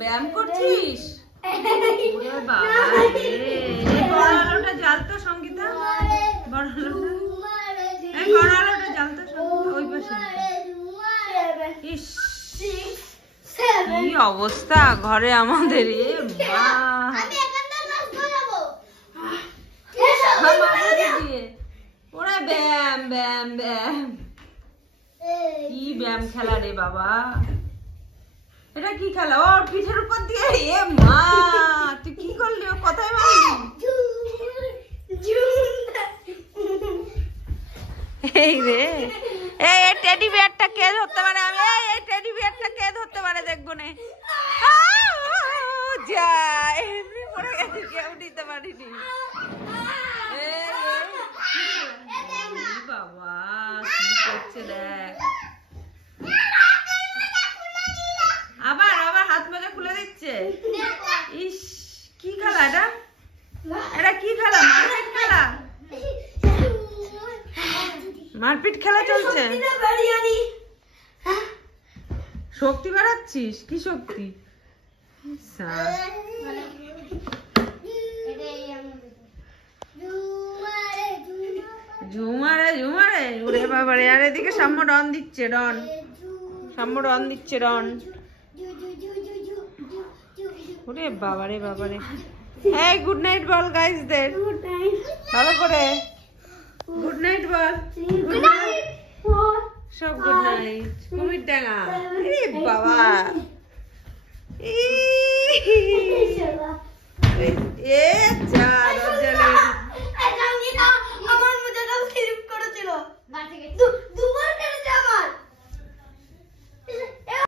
ব্যায়াম করছিস? ওরে বাবা রে, বড় আলোটা জ্বালতো সঙ্গীতা, বড় আলোটা, এই বড় আলোটা জ্বালতো সঙ্গীতা, ওই পাশে। ইস কি অবস্থা ঘরে আমাদের, এ মা ওরা ব্যায়াম ব্যায়াম ব্যায়াম, কি ব্যায়াম খেলা রে বাবা, এটা কি খেলা? ওর পিঠের উপর দিয়ে, এ মা তুই কি করলি, ও কোথায় মারলি? এই রে, এই টেডি বিয়ারটা কে ধরতে পারে? আমি এই টেডি বিয়ারটা কে ধরতে পারে দেখবো না। যাই পড়ে গেছে, কেউ নিতে পারিনি। বাবা কি করছে দেখ, আবার আবার হাত মাজা খুলে দিচ্ছে। ইস কি খেলা এটা, এটা কি খেলা? মারপিট খেলা, মারপিট খেলা চলছে। শক্তি বাড়াচ্ছিস? কি শক্তি? ঝুমারে ঝুমারে, ওরে বাবারে, আর এদিকে সাম্য ডন দিচ্ছে, ডন সাম্য ডন দিচ্ছে, ডন। ওরে বাবারে বাবারে, এই গুড নাইট বল গাইসদের, ভালো করে গুড নাইট বল। গুড নাইট সব, গুড নাইট। কুমির ডাঙা, এ বাবা, এ যা দরজা নেই। আমার মোজাটা স্লিপ করেছিল।